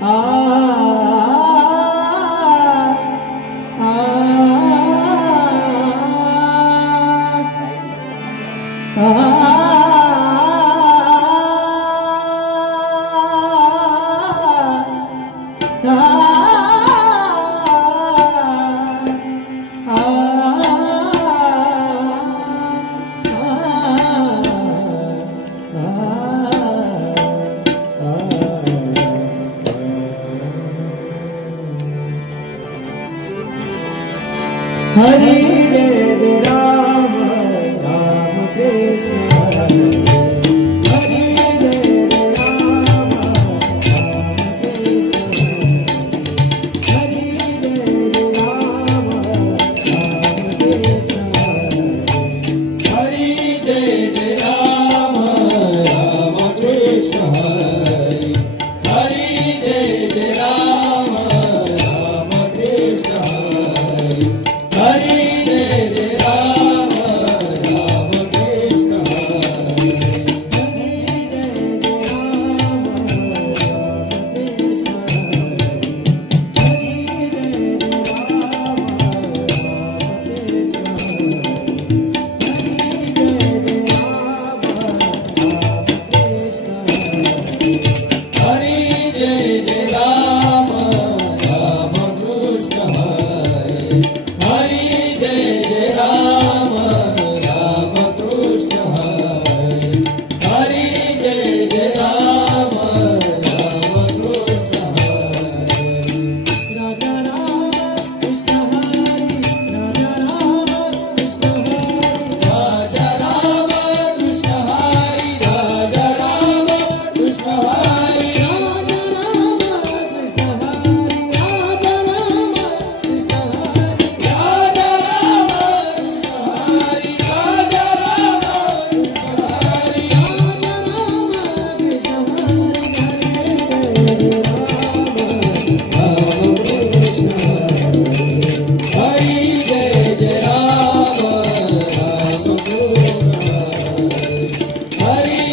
Ah હરી જય हरी